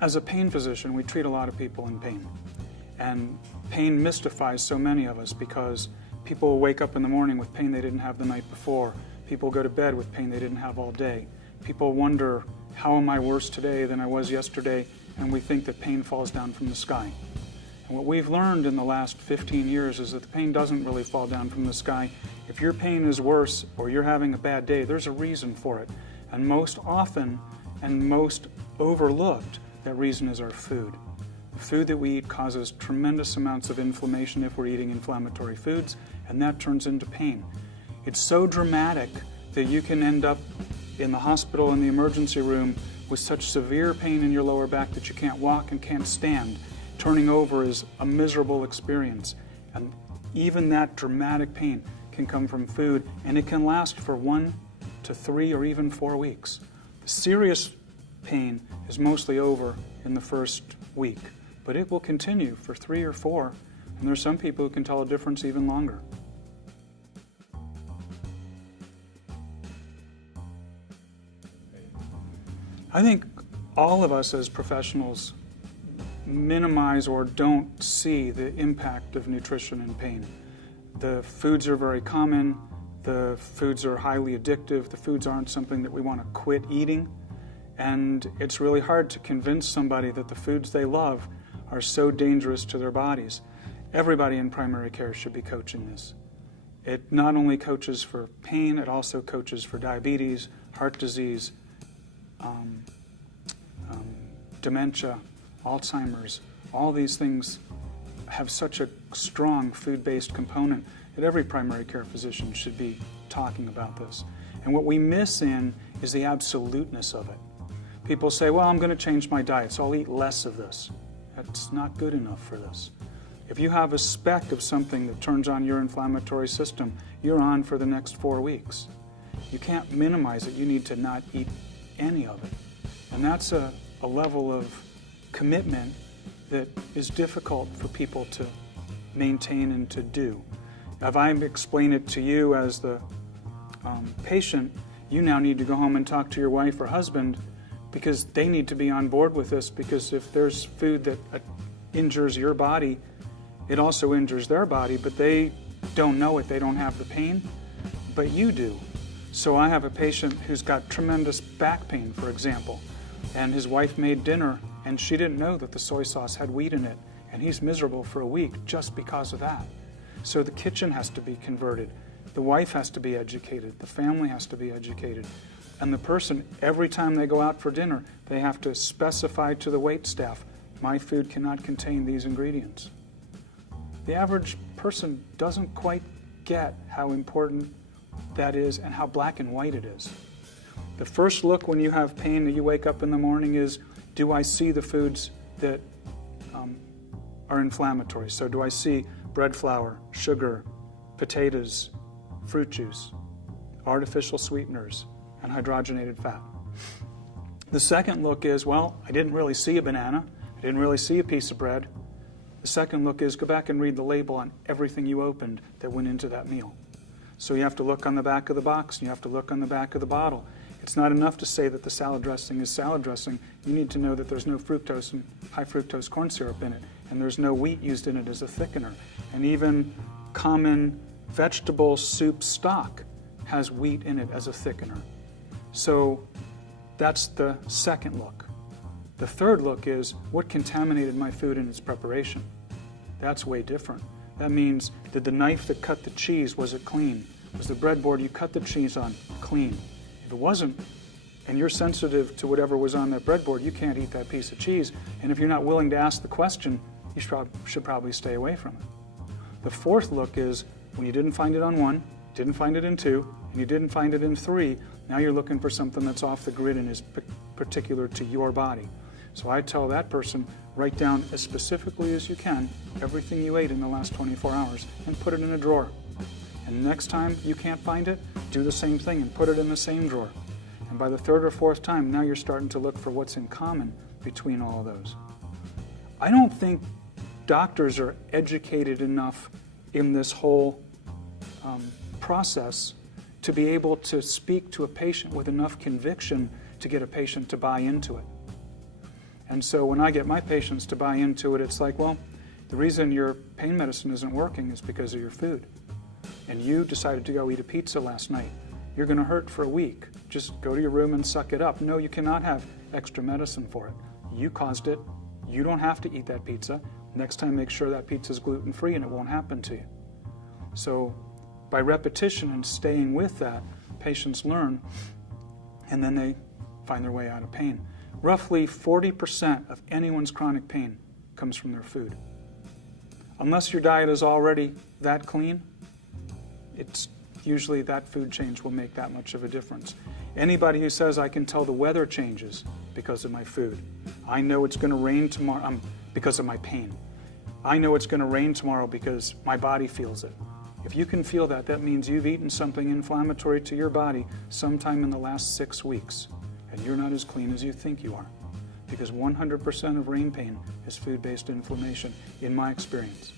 As a pain physician, we treat a lot of people in pain. And pain mystifies so many of us because people wake up in the morning with pain they didn't have the night before. People go to bed with pain they didn't have all day. People wonder, how am I worse today than I was yesterday? And we think that pain falls down from the sky. And what we've learned in the last 15 years is that the pain doesn't really fall down from the sky. If your pain is worse or you're having a bad day, there's a reason for it. And most often and most overlooked, that reason is our food. The food that we eat causes tremendous amounts of inflammation if we're eating inflammatory foods, and that turns into pain. It's so dramatic that you can end up in the hospital in the emergency room with such severe pain in your lower back that you can't walk and can't stand. Turning over is a miserable experience. And even that dramatic pain can come from food, and it can last for 1 to 3 or even 4 weeks. The serious pain is mostly over in the first week, but it will continue for 3 or 4, and there are some people who can tell a difference even longer. I think all of us as professionals minimize or don't see the impact of nutrition and pain. The foods are very common, the foods are highly addictive, the foods aren't something that we want to quit eating, and it's really hard to convince somebody that the foods they love are so dangerous to their bodies. Everybody in primary care should be coaching this. It not only coaches for pain, it also coaches for diabetes, heart disease, dementia, Alzheimer's. All these things have such a strong food-based component that every primary care physician should be talking about this. And what we miss in is the absoluteness of it. People say, well, I'm going to change my diet, so I'll eat less of this. That's not good enough for this. If you have a speck of something that turns on your inflammatory system, you're on for the next 4 weeks. You can't minimize it. You need to not eat any of it. And that's a level of commitment that is difficult for people to maintain and to do. If I explain it to you as the patient, you now need to go home and talk to your wife or husband because they need to be on board with this, because if there's food that injures your body, it also injures their body, but they don't know it, they don't have the pain, but you do. So I have a patient who's got tremendous back pain, for example, and his wife made dinner and she didn't know that the soy sauce had wheat in it, and he's miserable for a week just because of that. So the kitchen has to be converted, the wife has to be educated, the family has to be educated, and the person, every time they go out for dinner, they have to specify to the waitstaff, my food cannot contain these ingredients. The average person doesn't quite get how important that is and how black and white it is. The first look when you have pain and you wake up in the morning is, do I see the foods that are inflammatory? So do I see bread flour, sugar, potatoes, fruit juice, artificial sweeteners, and hydrogenated fat? The second look is, well, I didn't really see a banana. I didn't really see a piece of bread. The second look is, go back and read the label on everything you opened that went into that meal. So you have to look on the back of the box, and you have to look on the back of the bottle. It's not enough to say that the salad dressing is salad dressing. You need to know that there's no fructose and high fructose corn syrup in it, and there's no wheat used in it as a thickener. And even common vegetable soup stock has wheat in it as a thickener. So that's the second look. The third look is, what contaminated my food in its preparation? That's way different. That means, did the knife that cut the cheese, was it clean? Was the breadboard you cut the cheese on clean? If it wasn't, and you're sensitive to whatever was on that breadboard, you can't eat that piece of cheese. And if you're not willing to ask the question, you should probably stay away from it. The fourth look is, when you didn't find it on 1, didn't find it in 2, and you didn't find it in 3, now you're looking for something that's off the grid and is particular to your body. So I tell that person, write down as specifically as you can everything you ate in the last 24 hours and put it in a drawer. And next time you can't find it, do the same thing and put it in the same drawer. And by the third or fourth time, now you're starting to look for what's in common between all of those. I don't think doctors are educated enough in this whole process to be able to speak to a patient with enough conviction to get a patient to buy into it. And so when I get my patients to buy into it, it's like, well, the reason your pain medicine isn't working is because of your food. And you decided to go eat a pizza last night. You're going to hurt for a week. Just go to your room and suck it up. No, you cannot have extra medicine for it. You caused it. You don't have to eat that pizza. Next time, make sure that pizza is gluten-free and it won't happen to you. So by repetition and staying with that, patients learn, and then they find their way out of pain. Roughly 40% of anyone's chronic pain comes from their food. Unless your diet is already that clean, it's usually that food change will make that much of a difference. Anybody who says, I can tell the weather changes because of my food. I know it's going to rain tomorrow because of my pain. I know it's going to rain tomorrow because my body feels it. If you can feel that, that means you've eaten something inflammatory to your body sometime in the last 6 weeks, and you're not as clean as you think you are. Because 100% of rain pain is food-based inflammation, in my experience.